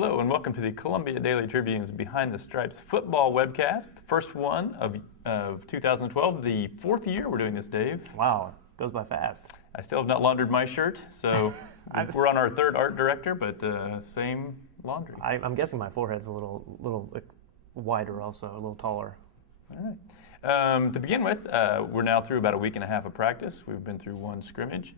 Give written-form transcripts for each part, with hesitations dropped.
Hello and welcome to the Columbia Daily Tribune's Behind the Stripes football webcast, the first one of 2012, the fourth year we're doing this, Dave. Wow, goes by fast. I still have not laundered my shirt, so we're on our third art director, but same laundry. I'm guessing my forehead's a little wider also, a little taller. All right. To begin with, we're now through about a week and a half of practice. We've been through one scrimmage.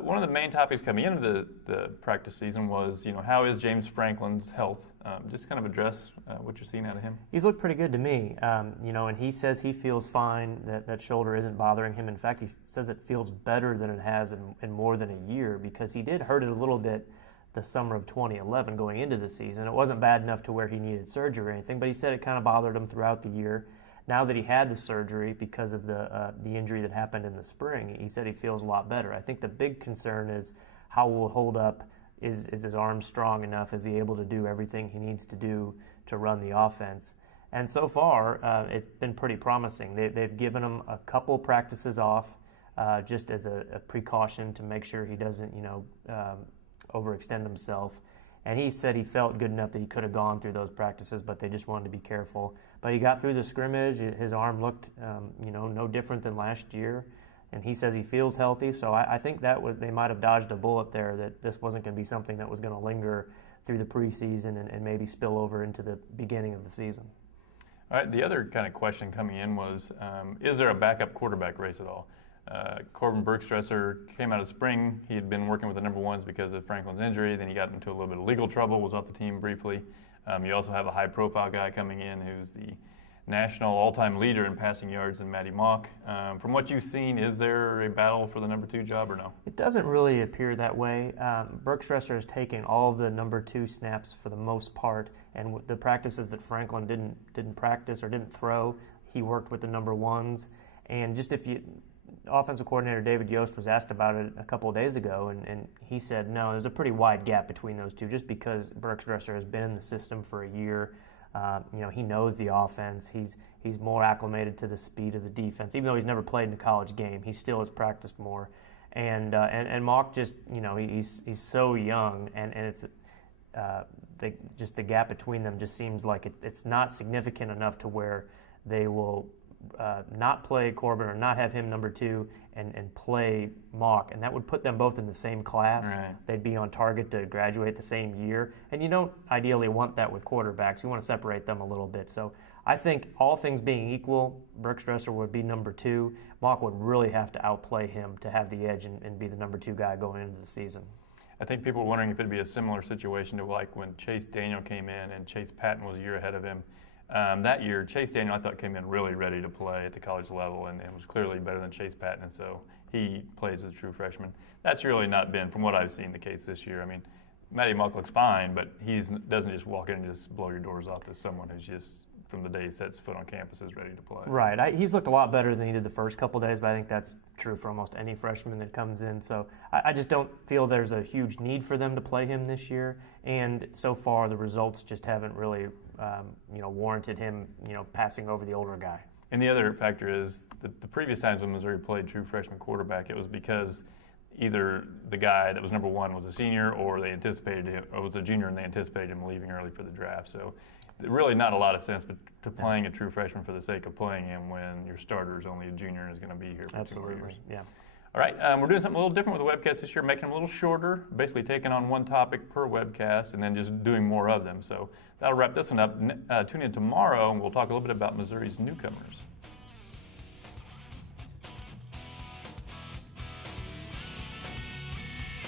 One of the main topics coming into the practice season was, how is James Franklin's health? Just kind of address what you're seeing out of him. He's looked pretty good to me, and he says he feels fine, that shoulder isn't bothering him. In fact, he says it feels better than it has in more than a year, because he did hurt it a little bit the summer of 2011 going into the season. It wasn't bad enough to where he needed surgery or anything, but he said it kind of bothered him throughout the year. Now that he had the surgery because of the injury that happened in the spring, he said he feels a lot better. I think the big concern is how will it hold up. Is his arm strong enough? Is he able to do everything he needs to do to run the offense? And so far, it's been pretty promising. They've given him a couple practices off just as a precaution to make sure he doesn't, overextend himself. And he said he felt good enough that he could have gone through those practices, but they just wanted to be careful. But he got through the scrimmage. His arm looked, no different than last year. And he says he feels healthy. So I think they might have dodged a bullet there, that this wasn't going to be something that was going to linger through the preseason and maybe spill over into the beginning of the season. All right. The other kind of question coming in was, is there a backup quarterback race at all? Corbin Bergstresser came out of spring. He had been working with the number ones because of Franklin's injury. Then he got into a little bit of legal trouble, was off the team briefly. You also have a high-profile guy coming in who's the national all-time leader in passing yards in Matty Mauk. From what you've seen, is there a battle for the number two job or no? It doesn't really appear that way. Bergstresser has taken all of the number two snaps for the most part, and the practices that Franklin didn't practice or didn't throw, he worked with the number ones. And just offensive coordinator David Yost was asked about it a couple of days ago, and he said, no, there's a pretty wide gap between those two, just because Bergstresser has been in the system for a year. He knows the offense. He's more acclimated to the speed of the defense. Even though he's never played in a college game, he still has practiced more. And Mauk just, he's so young, and it's just the gap between them just seems like it's not significant enough to where they will not play Corbin or not have him number two and play Mauk, and that would put them both in the same class. Right. They'd be on target to graduate the same year, and you don't ideally want that with quarterbacks. You want to separate them a little bit. So I think all things being equal, Bergstresser would be number two. Mauk would really have to outplay him to have the edge and be the number two guy going into the season. I think people were wondering if it'd be a similar situation to like when Chase Daniel came in and Chase Patton was a year ahead of him. That year, Chase Daniel, I thought, came in really ready to play at the college level and was clearly better than Chase Patton, and so he plays as a true freshman. That's really not been, from what I've seen, the case this year. I mean, Matty Mauk looks fine, but he doesn't just walk in and just blow your doors off as someone who's just, from the day he sets foot on campus, is ready to play. Right. He's looked a lot better than he did the first couple of days, but I think that's true for almost any freshman that comes in. So I just don't feel there's a huge need for them to play him this year, and so far the results just haven't really warranted him, passing over the older guy. And the other factor is the previous times when Missouri played true freshman quarterback, it was because either the guy that was number one was a senior, or they anticipated him, or was a junior and they anticipated him leaving early for the draft. So really not a lot of sense to playing a true freshman for the sake of playing him when your starter is only a junior and is going to be here for 2 more years. Yeah. All right, we're doing something a little different with the webcast this year, making them a little shorter, basically taking on one topic per webcast and then just doing more of them. So that'll wrap this one up. Tune in tomorrow and we'll talk a little bit about Missouri's newcomers.